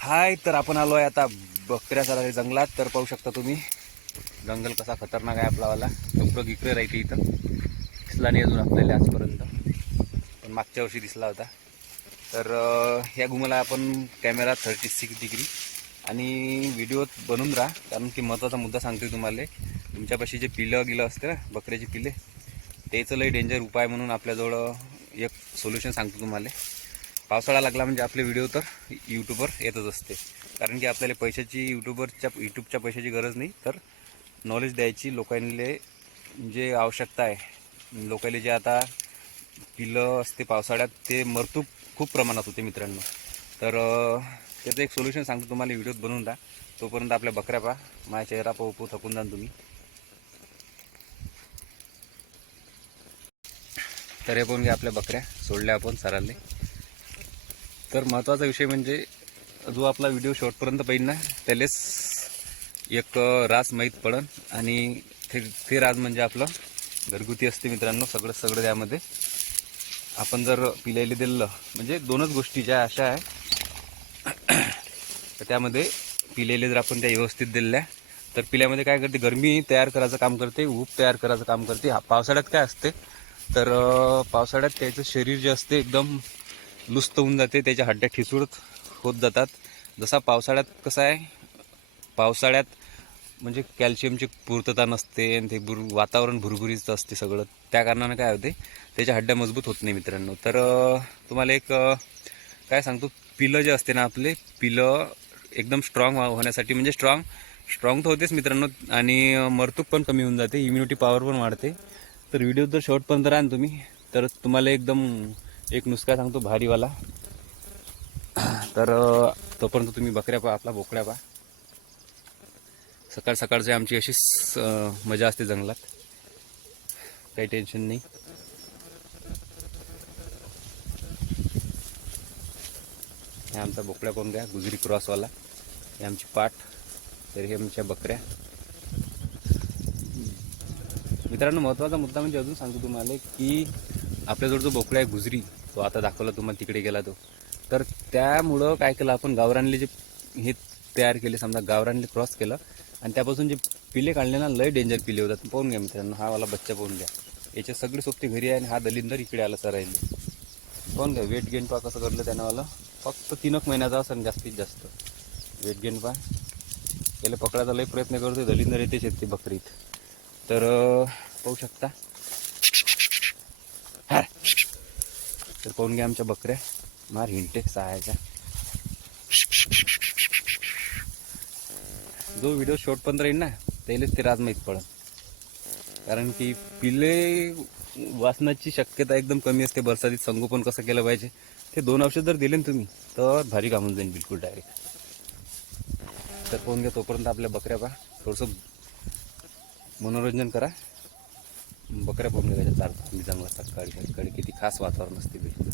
हाय, तर आपण आलो आहे आता बकऱ्या चरायला जंगलात. तर पाहू शकता तुम्ही जंगल कसा खतरनाक आहे आपलावाला. डोकरं गिकरं राहते इथं. दिसला नाही अजून आपल्याला आजपर्यंत, पण मागच्या वर्षी दिसला होता. तर ह्या गुमाला आपण कॅमेरा 36 डिग्री आणि व्हिडिओ बनवून राहा, कारण की महत्त्वाचा मुद्दा सांगते तुम्हाला. तुमच्यापाशी जे पिलं गिलं असते ना, बकऱ्याची पिले, त्याचं लई डेंजर उपाय म्हणून आपल्याजवळ एक सोल्युशन सांगतो तुम्हाला. पावसाळा लागला म्हणजे आपले व्हिडिओ तर यूट्यूबवर येतच असते, कारण की आपल्याला पैशाची यूट्यूबच्या पैशाची गरज नाही, तर नॉलेज द्यायची लोकांना जे आवश्यकता आहे. लोकांना जे आता पिलं असते पावसाळ्यात ते मरतूक खूप प्रमाणात होते मित्रांनो. तर त्याचं एक सोल्युशन सांगतो तुम्हाला, व्हिडिओत बनवून राहा. तोपर्यंत आपल्या बकऱ्या पहा. माझा चेहरा पाहू थकून जाल तुम्ही. तर हे पण घ्या, आपल्या बकऱ्या सोडल्या आपण सरांनी. तर महत्त्वाचा विषय म्हणजे जो आपला व्हिडिओ शेवटपर्यंत पाहिजे ना, त्यालाच एक राज माहीत पडन. आणि ते राज म्हणजे आपलं घरगुती असते मित्रांनो. सगळं त्यामध्ये आपण जर पिल्याला दिलं म्हणजे दोनच गोष्टी ज्या अशा आहे, तर त्यामध्ये पिल्याला जर आपण त्या व्यवस्थित दिल्या तर पिल्यामध्ये काय करते, गरमी तयार करायचं काम करते, ऊब तयार करायचं काम करते. पावसाळ्यात काय असते, तर पावसाळ्यात त्याचं शरीर जे असते एकदम लुस्त होऊन जाते, त्याच्या हड्ड्या ठिसूळ होत जातात. जसा पावसाळ्यात कसं आहे, पावसाळ्यात म्हणजे कॅल्शियमची पूर्तता नसते आणि ते वातावरण भुरभुरीचं असते सगळं. त्या कारणानं काय होते, त्याच्या हड्ड्या मजबूत होत नाही मित्रांनो. तर तुम्हाला एक काय सांगतो, पिलं जे असते ना आपले, पिलं एकदम स्ट्रॉंग होण्यासाठी, म्हणजे स्ट्रॉंग तर होतेच मित्रांनो, आणि मरतूक पण कमी होऊन जाते, इम्युनिटी पॉवर पण वाढते. तर व्हिडिओ जर शेवटपर्यंत राहा ना तुम्ही, तर तुम्हाला एकदम एक नुसका सांगतो भारीवाला. तर तोपर्यंत तुम्ही बकऱ्या पहा, आपला बोकड्या पहा. सकाळची आमची अशीच मजा असते जंगलात, काही टेन्शन नाही. हे आमचा बोकड्या कोण घ्या, गुजरी क्रॉसवाला. हे आमची पाठ. तर हे आमच्या बकऱ्या. मित्रांनो, महत्त्वाचा मुद्दा म्हणजे अजून सांगतो तुम्हाला, की आपल्याजवळ जो बोकड्या आहे गुजरी, तो आता दाखवला तुम्हाला, तिकडे गेला तो. तर त्यामुळं काय केलं आपण, गावरानले जे हे तयार केले, समजा गावरानले क्रॉस केलं आणि त्यापासून जे पिले काढले ना, लय डेंजर पिले होतात. पाहून घ्या मित्रांनो, हा वाला बच्चा पाहून घ्या. याचे सगळे सोबती घरी आहे आणि हा दलिंदर इकडे आला सरायले. पाहून घ्या वेट गेन पा कसं करलं त्यानं. वाला फक्त 3 महिन्याचा असेल जास्तीत जास्त वेट गेन पा. याला पकडायचा लय प्रयत्न करतो, दलिंदर येतेच येते बकरीत. तर पाहू शकता. तर पाहून घ्या आमच्या बकऱ्या, मार हिंटे सहायच्या. जो व्हिडिओ शेवटपर्यंत राहील ना, त्यालाच ते राज माहीत पडेल, कारण की पिले वाचण्याची शक्यता एकदम कमी असते. बरसातीत संगोपन कसं केलं पाहिजे, ते 2 औषध जर दिले ना तुम्ही, तर भारी कामून जाईल बिलकुल डायरेक्ट. तर पाहून घ्या तोपर्यंत आपल्या बकऱ्या पहा, थोडंसं मनोरंजन करा. बकऱ्या पाहून घ्या चालतात मी चांगला सकाळी किती खास वातावरण असते बिलकुल.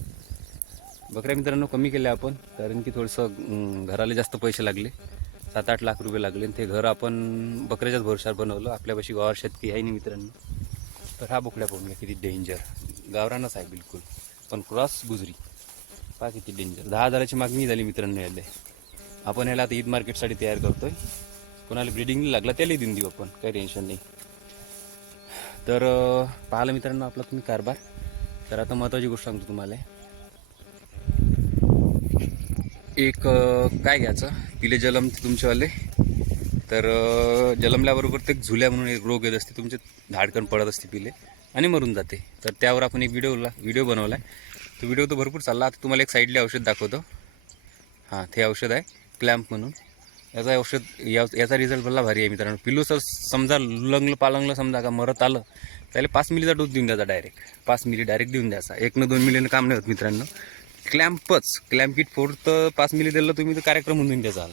बकऱ्या मित्रांनो कमी केल्या आपण, कारण की थोडंसं घराला जास्त पैसे लागले, 7-8 लाख रुपये लागले. ते घर आपण बकऱ्याच्याच भरोशावर बनवलं. आपल्यापाशी वावर शेतकी आहे नाही मित्रांनो. तर हा बोकड्या पाहून घ्या किती डेंजर. गावरानच आहे बिलकुल, पण क्रॉस गुजरी पहा किती डेंजर. 10,000ची मागणी झाली मित्रांनो याला. आपण याला आता ईद मार्केटसाठी तयार करतोय. कोणाला ब्रिडिंग लागला त्यालाही देऊन देऊ आपण, काही टेन्शन नाही. तर पाहिलं मित्रांनो आपला तुम्ही कारभार. तर आता महत्त्वाची गोष्ट सांगतो तुम्हाला. एक काय घ्यायचं, पिले जलम तुमचेवाले. तर जलमल्याबरोबर ते झुल्या म्हणून एक रोग येत असते, तुमचे धाडकन पडत असते पिले आणि मरून जाते. तर त्यावर आपण एक व्हिडिओ बनवला आहे. तो व्हिडिओ तर भरपूर चालला. आता तुम्हाला एक साईडला औषध दाखवतो. हां, ते औषध आहे क्लॅम्प म्हणून. याचा औषध याचा रिझल्ट भरला भारी आहे मित्रांनो. पिल्लू सर समजा पालंगलं समजा का मरत आलं, त्याला 5 मिलीचा डोस देऊन द्यायचा डायरेक्ट. 5 मिली डायरेक्ट देऊन द्यायचा. 1-2 मिलीनं काम नाही होत मित्रांनो. क्लॅम्प किट फोर्ट तर 5 मिली दिलं तुम्ही तर कार्यक्रम होऊन द्यायचा.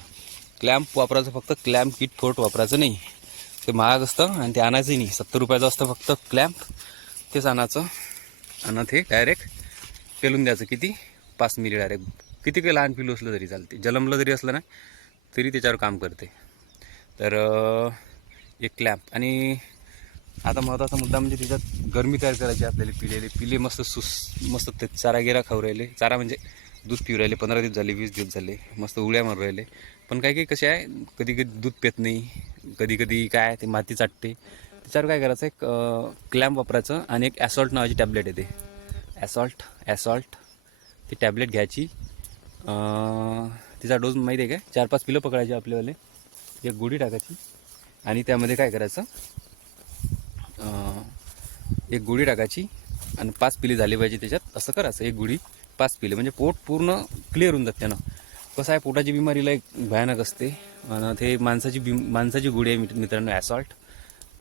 क्लॅम्प वापरायचं, फक्त क्लॅम्प किट फोर्ट वापरायचं नाही. ते महाग असतं आणि ते आणायचंही नाही. 70 रुपयाचं असतं फक्त क्लॅम्प. तेच आणायचं आणि ते डायरेक्ट पेलून द्यायचं. किती? 5 मिली डायरेक्ट. किती काही लहान पिलू असलं तरी चालते, जलमलं जरी असलं ना तरी त्याच्यावर काम करते. तर एक क्लॅम्प. आणि आता महत्त्वाचा मुद्दा म्हणजे त्याच्यात गरमी तयार करायची आपल्याला. पिले मस्त मस्त ते चारा गिरा खाऊ राहिले. चारा म्हणजे दूध पिऊ राहिले, 15 दिवस झाले, 20 दिवस झाले, मस्त उड्या मारू राहिले. पण काही काही कसे आहे, कधी कधी दूध पित नाही, कधी कधी काय ते माती चाटते. त्याच्यावर काय करायचं, एक क्लॅम्प वापरायचं आणि एक ॲसॉल्ट नावाची टॅबलेट येते. ॲसॉल्ट ती टॅबलेट घ्यायची. तिचा डोस माहिती आहे का, 4-5 पिलं पकडायची आपल्यावाले, एक गोळी टाकायची आणि त्यामध्ये काय करायचं, एक गोळी टाकायची आणि 5 पिले झाले पाहिजे त्याच्यात, असं करायचं. एक गोळी 5 पिले म्हणजे पोट पूर्ण क्लिअर होऊन जाते त्यानं. कसं आहे, पोटाची बिमारीला एक भयानक असते आणि ते माणसाची गोळी आहे मित्रांनो ॲसॉल्ट.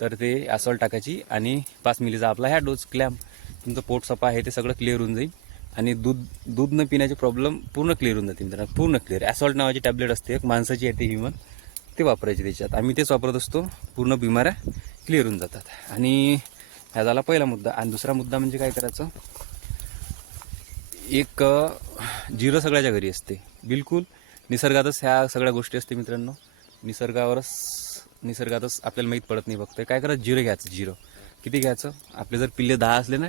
तर ते ॲसॉल्ट टाकायची आणि 5 मिलीचा आपला ह्या डोस क्लॅम्प. तुमचं पोट सफा आहे ते सगळं क्लिअर होऊन जाईल आणि दूध न पिण्याचे प्रॉब्लेम पूर्ण क्लिअर होऊन जाते मित्रांनो, पूर्ण क्लिअर. ॲसॉल्ट नावाची टॅबलेट असते, एक माणसाची येते ह्युमन, ते वापरायचे त्याच्यात. आम्ही तेच वापरत असतो, पूर्ण बिमाऱ्या क्लिअर होऊन जातात. आणि हा झाला पहिला मुद्दा. आणि दुसरा मुद्दा म्हणजे काय करायचं, एक जिरं सगळ्याच्या घरी असते, बिलकुल निसर्गातच ह्या सगळ्या गोष्टी असते मित्रांनो. निसर्गातच आपल्याला माहीत पडत नाही. फक्त काय करायचं, जिरं घ्यायचं. जिरं किती घ्यायचं, आपले जर पिल्ले 10 असले ना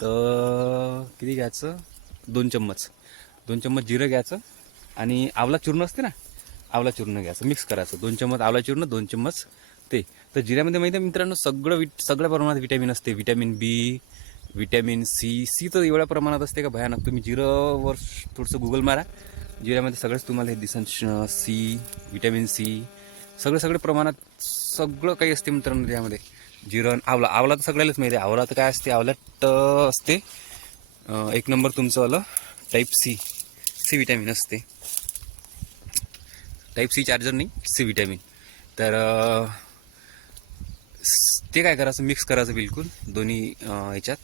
तर किती घ्यायचं, 2 चम्मच जिरं घ्यायचं. आणि आवला चूर्ण असते ना, आवला चूर्ण घ्यायचं, मिक्स करायचं. 2 चम्मच आवला चूर्ण, 2 चम्मच ते. तर जिऱ्यामध्ये माहिती आहे मित्रांनो, सगळ्या प्रमाणात विटॅमिन असते. विटॅमिन बी, विटॅमिन सी तर एवढ्या प्रमाणात असते का भयानक. तुम्ही जिरंवर थोडंसं गुगल मारा, जिऱ्यामध्ये सगळंच तुम्हाला हे दिसन. सी, विटॅमिन सी, सगळे प्रमाणात सगळं काही असते मित्रांनो त्यामध्ये. जिरं, आवला तर सगळ्यालाच माहिती आहे. आवला तर काय असते, आवल्यात असते 1 नंबर तुमचं आलं टाईप सी विटॅमिन असते. टाईप सी चार्जर नाही, सी विटॅमिन. तर ते काय करायचं, मिक्स करायचं बिलकुल दोन्ही ह्याच्यात.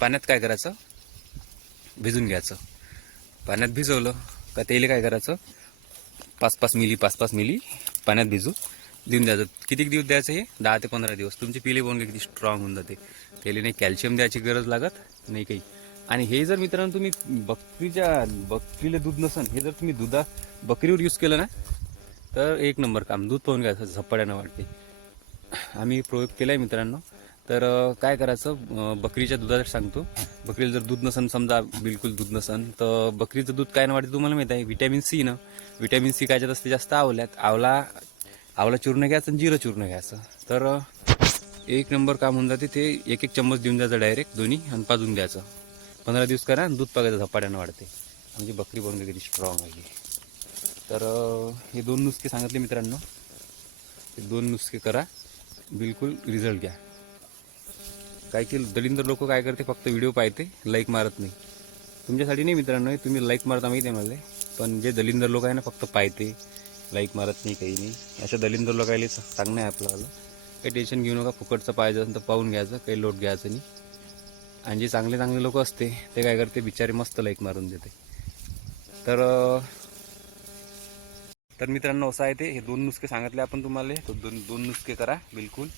पाण्यात काय करायचं, भिजून घ्यायचं. पाण्यात भिजवलं का तेले काय करायचं, 5-5 मिली पाण्यात भिजू देऊन द्यायचं. किती दिवस द्यायचं, हे 10 ते 15 दिवस. तुमचे पिले बोन किती स्ट्रॉंग होऊन जाते. त्याला नाही कॅल्शियम द्यायची गरज लागत नाही काही. आणि हे जर मित्रांनो तुम्ही बकरीला दूध नसन, हे जर तुम्ही बकरीवर यूज केलं ना तर 1 नंबर काम. दूध पाहून घ्यायचं, झपाट्यानं वाटते. आम्ही प्रयोग केला आहे मित्रांनो. तर काय करायचं, बकरीच्या दुधासाठी सांगतो. बकरीला जर दूध नसन, समजा बिलकुल दूध नसन, तर बकरीचं दूध काय ना वाटते तुम्हाला माहीत आहे, विटॅमिन सी ना. विटॅमिन सी कायच्यात असते, जास्त आवल्यात. आवला चूर्ण घ्यायचं आणि जिरं चूर्ण घ्यायचं. तर 1 नंबर काम होऊन जाते. ते 1-1 चम्मच देऊन द्यायचं डायरेक्ट दोन्ही आणि पाजून द्यायचं. 15 दिवस करा आणि दूध पाकायचं, झपाट्यानं वाढते. म्हणजे बकरी बनवून किती स्ट्रॉंग आहे. तर हे 2 नुसके सांगितले मित्रांनो, हे 2 नुसके करा, बिलकुल रिझल्ट घ्या. काय की दलिंदर लोक काय करते, फक्त व्हिडिओ पाहते, लाईक मारत नाही. तुमच्यासाठी नाही मित्रांनो, तुम्ही लाईक मारता माहिती आहे मला. पण जे दलिंदर लोक आहे ना, फक्त पाहते, लाईक मारत नाही, काही नाही. अशा दलिंदर लोकायला सांगणं आहे आपल्याला, काही टेन्शन घेऊ नका. फुकटचं पाहिजे असेल तर पाहून घ्यायचं, काही लोट घ्यायचं नाही. आणि जे चांगले लोक असते ते काय करते, बिचारे मस्त लाईक मारून देते. तर मित्रांनो असं आहे ते. हे 2 नुसके सांगितले आपण तुम्हाला, तो 2 नुसके करा बिलकुल.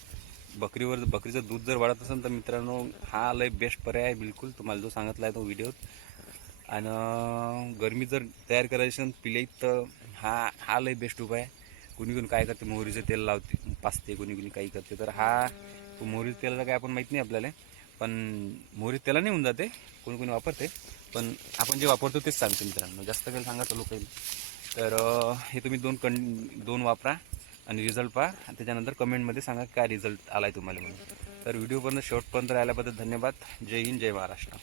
बकरीचं दूध जर वाढत असेल तर मित्रांनो हा लय बेस्ट पर्याय आहे बिलकुल, तुम्हाला जो सांगितला आहे तो व्हिडिओत. आणि गरमी जर तयार करायची असेल पिले तर हा लय बेस्ट उपाय आहे. कोणी काय करते, मोहरीचं तेल लावते, पाचते, कोणी काही करते. तर तो मोहरीचं तेलाचा काय आपण माहीत नाही आपल्याला, पण मोहरी तेला नाही होऊन जाते, कोणी वापरते. पण आपण जे वापरतो तेच सांगतो मित्रांनो, जास्त काही सांगायचं लोकांनी. तर हे तुम्ही 2 वापरा आणि रिझल्ट पहा. आणि त्याच्यानंतर कमेंटमध्ये सांगा काय रिझल्ट आला आहे तुम्हाला म्हणून. तर व्हिडिओपर्यंत शेवटपर्यंत राहिल्याबद्दल धन्यवाद. जय हिंद, जय महाराष्ट्र.